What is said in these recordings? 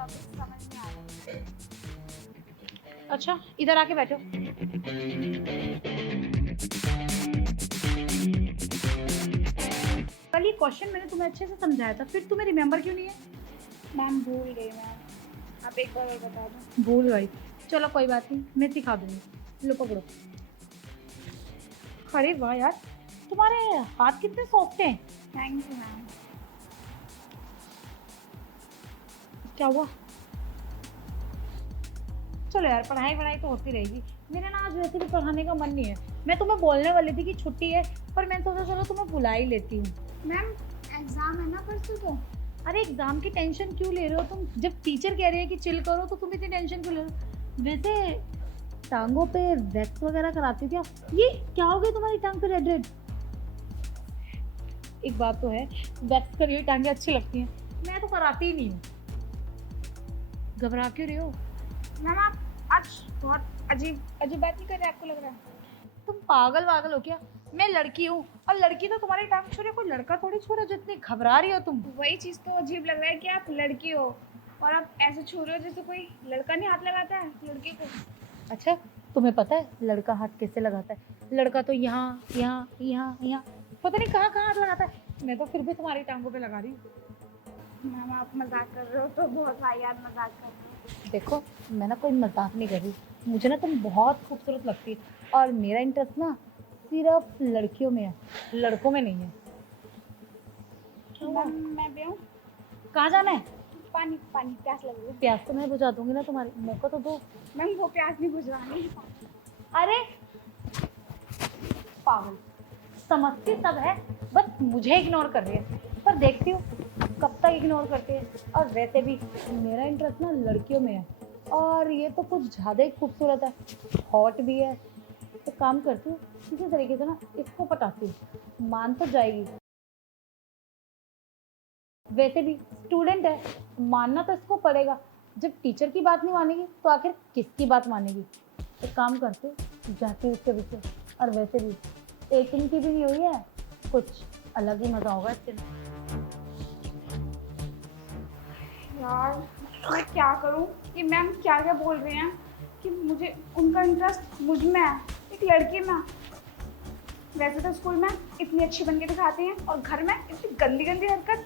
Topic समझ में आ रहा है। अच्छा इधर आके बैठो। कल ये क्वेश्चन मैंने तुम्हें अच्छे से समझाया था, फिर तुम्हें रिमेम्बर क्यों नहीं है? मैम भूल गई मैम, आप एक बार और बता दो। भूल गई? चलो कोई बात नहीं, मैं सिखा दूंगी। लो पकड़ो। अरे वाह यार, तुम्हारे हाथ कितने सॉफ्ट हैं। Thank you ma'am. क्या हुआ? चलो यार, पढ़ाई वढ़ाई तो होती रहेगी। मेरा ना आज वैसे भी पढ़ाने का मन नहीं है। मैं तुम्हें बोलने वाली थी कि छुट्टी है, पर मैं सोचा चलो तुम्हें बुला ही लेती हूँ। मैम एग्जाम है ना परसों तो। अरे एग्जाम की टेंशन क्यों ले रहे हो तुम? जब टीचर कह रही है कि चिल करो तो तुम इतनी टेंशन क्यों ले रहे हो? वैसे टांगों पे वैक्स वगैरह कराती थी आप? ये क्या हो गया तुम्हारी टांग पे रेड रेड? एक बात तो है, वैक्स करी हुई टांगे अच्छी लगती हैं, मैं तो कराती ही नहीं हूँ। घबरा क्यों रहे हो? मैम आप आज बहुत अजीब अजीब बात नहीं कर रहे, आपको लग रहा है? तुम पागल वागल हो क्या? मैं लड़की हूँ, और लड़की तो तुम्हारी टांग छू रही है, कोई लड़का थोड़ी छू रहा है जितनी घबरा रही हो तुम। वही चीज़ तो अजीब लग रहा है कि आप लड़की हो और आप ऐसे छू रहे हो जैसे कोई लड़का नहीं हाथ लगाता है लड़की को। अच्छा, तुम्हें पता है लड़का हाथ कैसे लगाता है? लड़का तो यहाँ यहाँ यहाँ यहाँ, पता नहीं कहाँ कहाँ हाथ लगाता है। मैं तो फिर भी तुम्हारी टांगों पे लगा रही हूँ। मैम आप मजाक कर रहे हो तो बहुत वाहियात मजाक कर रहे हो। देखो, मैं ना कोई मजाक नहीं कर रही। मुझे ना तुम बहुत खूबसूरत लगती है, और मेरा इंटरेस्ट ना सिर्फ लड़कियों में है, लड़कों में नहीं है। मैम मैं भी हूँ। कहाँ जाना है? पानी पानी प्यास लग रही है। प्यास तो मैं बुझा दूंगी ना तुम्हारी, मौका तो दो। मैम वो प्यास नहीं बुझवानी। अरे पागल, समझती सब है, बस मुझे इग्नोर कर रही है। पर देखती हूँ कब तक इग्नोर करती है। और वैसे भी मेरा इंटरेस्ट ना लड़कियों में है, और ये तो कुछ ज़्यादा ही खूबसूरत है, हॉट भी है। तो काम करती हूँ, किसी तरीके से ना इसको पटाती हूँ, मान तो जाएगी। वैसे भी स्टूडेंट है, मानना तो इसको पड़ेगा। जब टीचर की बात नहीं मानेगी तो आखिर किसकी बात मानेगी? एक काम करते, जाते हैं उसके पीछे। और वैसे भी 18 की भी नहीं हुई है, कुछ अलग ही मजा होगा इसके लिए। यार मैं क्या करूँ कि मैम क्या क्या बोल रही हैं कि मुझे उनका इंटरेस्ट मुझ में है, एक लड़की में। वैसे तो स्कूल में इतनी अच्छी बन के दिखाती हैं और घर में इतनी गंदी गंदी हरकत।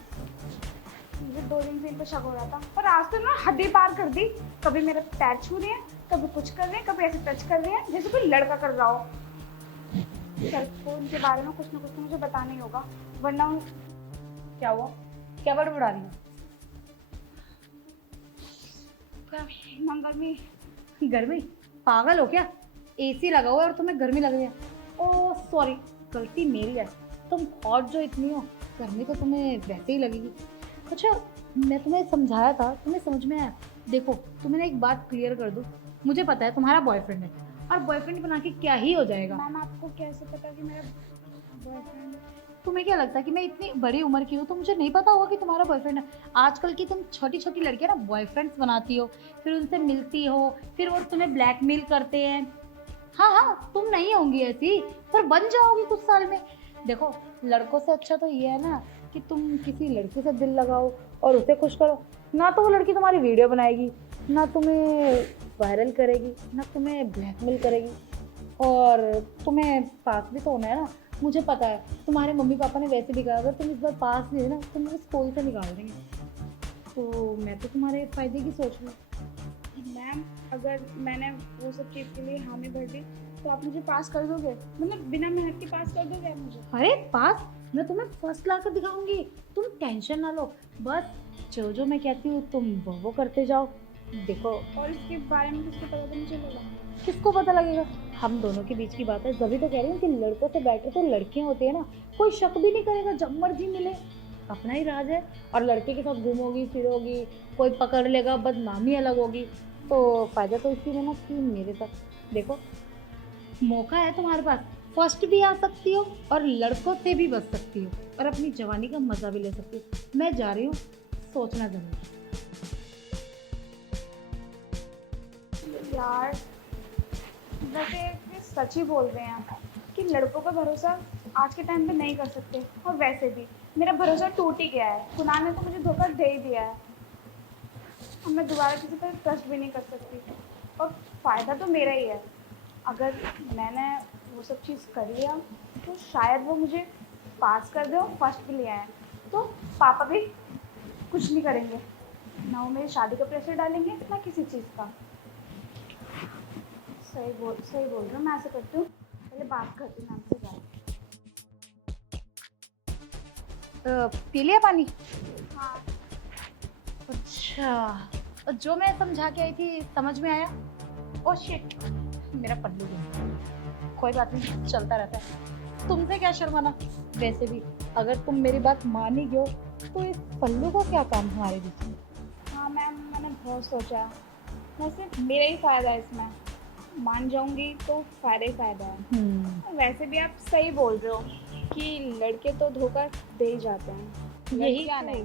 मुझे 2 दिन से इन पर शक हो रहा था, पर आज तो ना हद ही पार कर दी। कभी मेरे पैर छू रही हैं, कभी कुछ कर रही हैं, कभी ऐसे टच कर रही हैं जैसे कोई लड़का कर रहा हो। सर को उनके बारे में कुछ ना कुछ तो मुझे बताना ही होगा, वरना क्या हुआ? क्या बड़बड़ा रही है? मैम गर्मी। गर्मी? पागल हो क्या? एसी लगा हुआ है और तुम्हें गर्मी लग रही है? ओह सॉरी, गलती मेरी है। तुम हॉट जो इतनी हो, गर्मी तो तुम्हें वैसे ही लगेगी। अच्छा, मैं तुम्हें समझाया था, तुम्हें समझ में आया? देखो, तुम्हें ना एक बात क्लियर कर दूं, मुझे पता है तुम्हारा बॉयफ्रेंड है, और बॉयफ्रेंड बना के क्या ही हो जाएगा। मैम आपको कैसे पता कि मेरा बॉयफ्रेंड? तुम्हें क्या लगता है कि मैं इतनी बड़ी उम्र की हूँ तो मुझे नहीं पता होगा कि तुम्हारा बॉयफ्रेंड है? आजकल की तुम छोटी छोटी लड़कियां ना बॉयफ्रेंड्स बनाती हो, फिर उनसे मिलती हो, फिर वो तुम्हें ब्लैकमेल करते हैं। हाँ हाँ, तुम नहीं होंगी ऐसी, पर बन जाओगी कुछ साल में। देखो, लड़कों से अच्छा तो ये है ना कि तुम किसी लड़की से दिल लगाओ और उसे खुश करो। ना तो वो लड़की तुम्हारी वीडियो बनाएगी, ना तुम्हें वायरल करेगी, ना तुम्हें ब्लैकमेल करेगी, और तुम्हें पास भी तो होना है ना। मुझे पता है तुम्हारे मम्मी पापा ने वैसे भी कहा अगर तुम इस बार पास नहीं हुई ना तो मुझे स्कूल से निकाल देंगे। तो मैं तो तुम्हारे फायदे की सोच रही हूँ। मैम अगर मैंने वो सब चीज़ के लिए हामी भर दी तो आप मुझे पास कर दोगे? मतलब बिना मेहनत के पास कर दोगे आप मुझे? अरे पास? मैं तुम्हें फर्स्ट ला कर दिखाऊंगी, तुम टेंशन ना लो। बस जो जो मैं कहती हूँ तुम वो करते जाओ। देखो, और इसके बारे में किसको पता तो नहीं चलेगा? किसको पता लगेगा? हम दोनों के बीच की बात है, तभी तो कह रही हूँ कि लड़कों से बेटर तो लड़कियां होती है ना। कोई शक भी नहीं करेगा, जब मर्जी मिले, अपना ही राज है। और लड़के के साथ घूमोगी फिरोगी, कोई पकड़ लेगा, बदनामी अलग होगी। तो फायदा तो इसी में ना कि मेरे साथ देखो, मौका है तुम्हारे पास, फर्स्ट भी आ सकती हो और लड़कों से भी बच सकती हो, और अपनी जवानी का मजा भी ले सकती हो। मैं जा रही हूँ, सोचना जरूर। यार वैसे ये सच ही बोल रहे हैं कि लड़कों का भरोसा आज के टाइम पे नहीं कर सकते, और वैसे भी मेरा भरोसा टूट ही गया है। कुणाल ने तो मुझे धोखा दे ही दिया है। अब मैं दोबारा किसी पर ट्रस्ट भी नहीं कर सकती, और फ़ायदा तो मेरा ही है। अगर मैंने वो सब चीज़ कर लिया तो शायद वो मुझे पास कर दे और फर्स्ट भी ले आए, तो पापा भी कुछ नहीं करेंगे, ना वो मेरी शादी का प्रेशर डालेंगे ना किसी चीज़ का। सही बोल रहा हूँ, मैं ऐसा करती हूँ, पहले बात करती हूँ मैम से जाके। पी लिया पानी? हाँ। अच्छा, जो मैं समझा के आई थी समझ में आया? ओह शिट, मेरा पल्लू गया। कोई बात नहीं, चलता रहता है। तुमसे क्या शर्माना, वैसे भी अगर तुम मेरी बात मान ही गयो तो इस पल्लू का क्या काम हमारे बीच में? हाँ मैम, मैंने बहुत सोचा, वैसे मेरा ही फ़ायदा है इसमें, मान जाऊंगी तो फ़ायदा ही फ़ायदा है। वैसे भी आप सही बोल रहे हो कि लड़के तो धोखा दे ही जाते हैं, लड़कियां नहीं।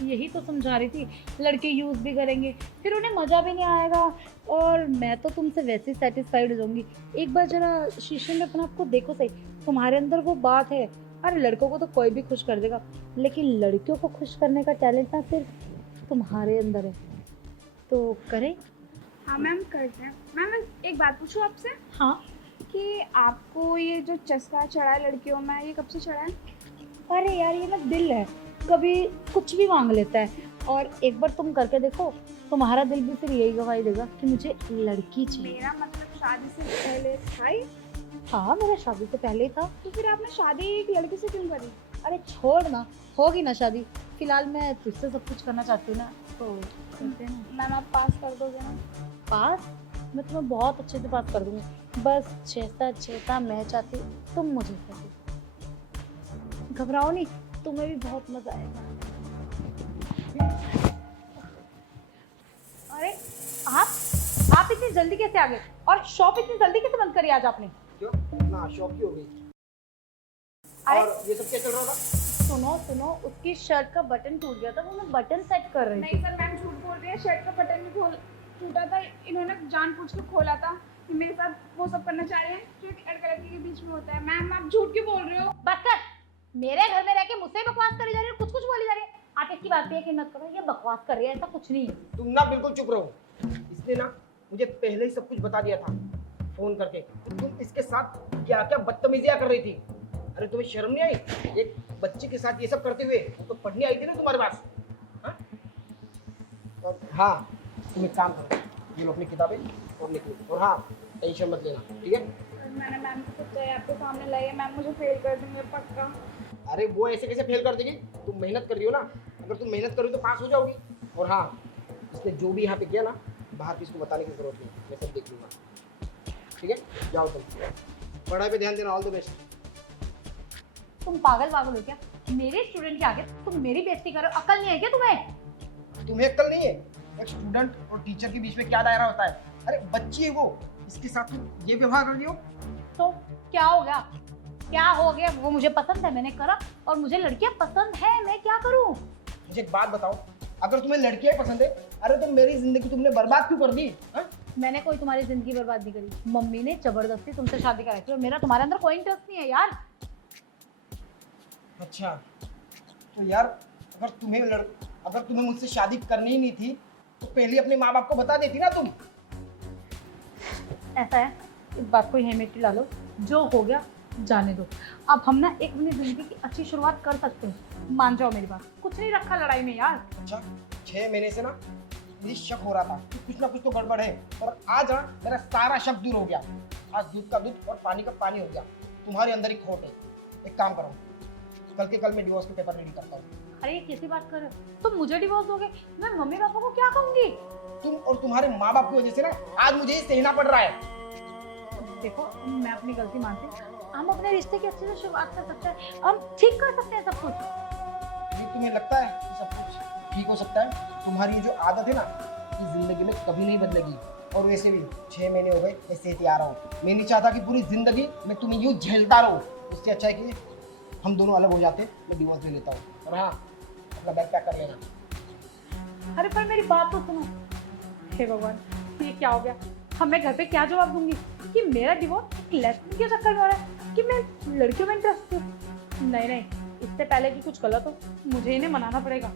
यही तो समझा रही थी, लड़के यूज़ भी करेंगे, फिर उन्हें मज़ा भी नहीं आएगा, और मैं तो तुमसे वैसे ही सेटिस्फाइड हो जाऊंगी। एक बार जरा शीशे में अपने आप को देखो सही, तुम्हारे अंदर वो बात है। अरे लड़कों को तो कोई भी खुश कर देगा, लेकिन लड़कियों को खुश करने का टैलेंट ना सिर्फ तुम्हारे अंदर है, तो करें? हाँ मैम, करते हैं। मैम एक बात पूछूँ आपसे? हाँ। कि आपको ये जो चस्का चढ़ा है लड़कियों में, ये कब से चढ़ा है? अरे यार, ये ना दिल है, कभी कुछ भी मांग लेता है, और एक बार तुम करके देखो, तुम्हारा दिल भी फिर यही गवाही देगा कि मुझे लड़की चाहिए। मेरा मतलब शादी से पहले था ही? हाँ, मेरा शादी से पहले ही था। तो फिर आपने शादी एक लड़के से क्यों करी? अरे छोड़ ना, होगी ना शादी, फिलहाल मैं तुझसे सब कुछ करना चाहती हूँ ना, तो करते हैं ना। मैम आप पास कर दोगे ना? पास? मैं तुम्हें बहुत अच्छे से पास कर दूंगी, बस जैसा मैं चाहती तुम मुझे चाहती। घबराओ नहीं, तुम्हें भी बहुत मजा आएगा। अरे आप इतनी जल्दी कैसे आ गए, और शॉप इतनी जल्दी कैसे बंद करी आज आपने? क्यों? ना शॉप की हो गई। अरे और ये सब क्या चल रहा था? सुनो, उसकी शर्ट का बटन टूट गया था, वो मैं बटन सेट कर रही थी। नहीं सर, मैम झूठ बोल रही है, शर्ट का बटन भी टूटा था, इन्होंने जानबूझ के खोला था। ये मेरे साथ वो सब करना चाह रहे हैं जो एक लड़का लड़की के बीच में होता है। मैम आप झूठ क्यों बोल रहे हो? बस कर, मेरे घर में रह के मुझसे बकवास करी जा रही है, कुछ बोली जा रही है। आप इसकी बात पे यकीन मत करो, ये बकवास कर रही है, ऐसा कुछ नहीं है। तुम ना बिल्कुल चुप रहो। इसने ना मुझे पहले ही सब कुछ बता दिया था फोन करके। तुम इसके साथ क्या क्या बदतमीजियां कर रही थी। अरे तुम्हें शर्म नहीं आई एक बच्चे के साथ ये सब करते हुए? तो पढ़ने आई थी ना तुम्हारे पास। हाँ, और हाँ, तुम एक काम करो, ये लो अपनी किताबें और लिख लो, और हाँ टेंशन मत लेना, ठीक है? मैंने मैम को खुद आपके सामने लाई है, मैम मुझे फेल कर देंगे पक्का। अरे वो ऐसे कैसे फेल कर देगी? तुम मेहनत कर रही हो ना, अगर तुम मेहनत करोगी तो पास हो जाओगी। और हाँ, इसने जो भी यहाँ पे किया ना, बाहर किसी को बताने की जरूरत नहीं, मैं सब देख लूँगा, ठीक है? जाओ तुम, पढ़ाई पे ध्यान देना। All the best. तुम पागल हो क्या? मेरे स्टूडेंट के आगे तुम मेरी बेइज्जती कर रहे हो, अकल नहीं है क्या तुम्हें? तुम्हें अक्ल नहीं है? एक स्टूडेंट और टीचर के बीच में क्या दायरा होता है? अरे बच्ची है वो, इसके साथ तुम ये व्यवहार कर रही हो? तो क्या हो गया? क्या हो गया? वो मुझे पसंद है, मैंने करा, और मुझे लड़कियां पसंद है, मैं क्या करूं? मुझे एक बात बताओ, अगर तुम्हें लड़कियां पसंद है, अरे तो मेरी जिंदगी तुमने बर्बाद क्यों कर दी? हाँ? मैंने कोई तुम्हारी जिंदगी बर्बाद नहीं करी, मम्मी ने जबरदस्ती तुमसे शादी कराई थी, और मेरा तुम्हारे अंदर कोई इंटरेस्ट नहीं है यार। अच्छा, तो यार अगर तुम्हें मुझसे शादी करनी ही नहीं थी तो पहले अपने माँ बाप को बता देती ना तुम। ऐसा है, इस बात को यहीं मिट्टी डालो, जो हो गया जाने दो। अब हम ना एक अपनी जिंदगी की अच्छी शुरुआत कर सकते हैं, मान जाओ मेरी बात, कुछ नहीं रखा लड़ाई में यार। अच्छा, 6 महीने से ना मुझे शक हो रहा था कि कुछ ना कुछ तो गड़बड़ है, और आज ना मेरा सारा शक दूर हो गया। आज दूध का दूध और पानी का पानी हो गया। तुम्हारे अंदर ही खोट है। एक काम करो, कल के कल मैं डिवोर्स के पेपर रेडी करता हूँ। अरे ये कैसी बात कर रहे हो? तुम मुझे डिवोर्स दोगे? मैं मम्मी पापा को क्या कहूंगी? तुम और तुम्हारे माँ बाप की वजह से ना आज मुझे ये सहना पड़ रहा है। देखो, मैं अपनी गलती मानती हूँ, हम अपने रिश्ते की अच्छे से शुरुआत कर सकते हैं, हम ठीक कर सकते हैं सब कुछ। ये तुम्हें लगता है कि सब कुछ ठीक हो सकता है? तुम्हारी ये जो आदत है ना, ये जिंदगी में कभी नहीं बदलेगी। और वैसे भी 6 महीने हो गए ऐसे ही आ रहा हूँ। मैं नहीं चाहता कि पूरी जिंदगी मैं तुम्हें यूँ झेलता रहूँ। उससे अच्छा है कि हम दोनों अलग हो जाते, मैं डिवोर्स ले लेता हूँ। और हाँ, अपना बैग पैक कर लेना। अरे पर मेरी बात तो सुनो। हे भगवान, ये क्या हो गया? अब मैं घर पे क्या जवाब दूंगी कि मेरा डिवोर्स एक लेसन के चक्कर में हो रहा है, कि मैं लड़कियों में इंटरेस्ट हूँ? नहीं, इससे पहले कि कुछ गलत हो, मुझे इन्हें मनाना पड़ेगा।